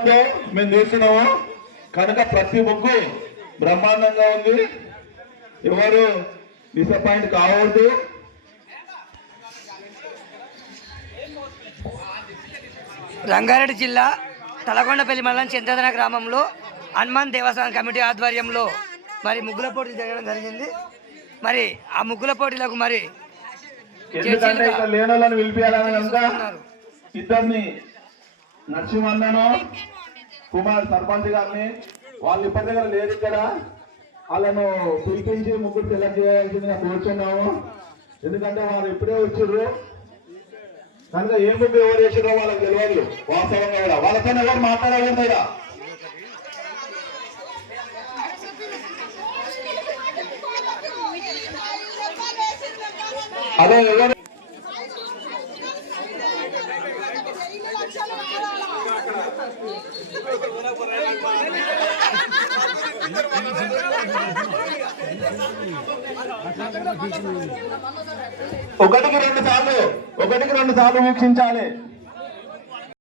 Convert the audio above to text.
ఉందో మేము చూస్తున్నాము కనుక ప్రతి ముగ్గు బ్రహ్మాండంగా ఉంది. ఎవరు డిసప్పాయింట్ కావద్దు. రంగారెడ్డి జిల్లా తలకొండపల్లి మండలం చంద్రధన గ్రామంలో హనుమాన్ దేవస్థానం కమిటీ ఆధ్వర్యంలో మరి ముగ్గుల పోటీ జరగడం జరిగింది. మరి ఆ ముగ్గుల పోటీలకు మరి పిలిపించాలని. ఇద్దరిని నరసింహన్నను కుమార్ సర్పంచ్ గారిని వాళ్ళు ఇప్పటి దగ్గర లేరు ఇక్కడ. వాళ్ళను పిలిపించి ముగ్గురు సెలెక్ట్ చేయాల్సిందిగా కోరుచున్నాము. ఎందుకంటే వారు ఇప్పుడే వచ్చారు కనుక ఏ ముగ్గు ఎవరు చేసారో వాళ్ళకి తెలియదు. వాస్తవంగా కూడా. వాళ్ళతో ఎవరు మాట్లాడలేదు ఇక్కడ అదే ఎవరు ఒకటికి రెండు సార్లు ఒకటికి రెండు సార్లు వీక్షించాలి.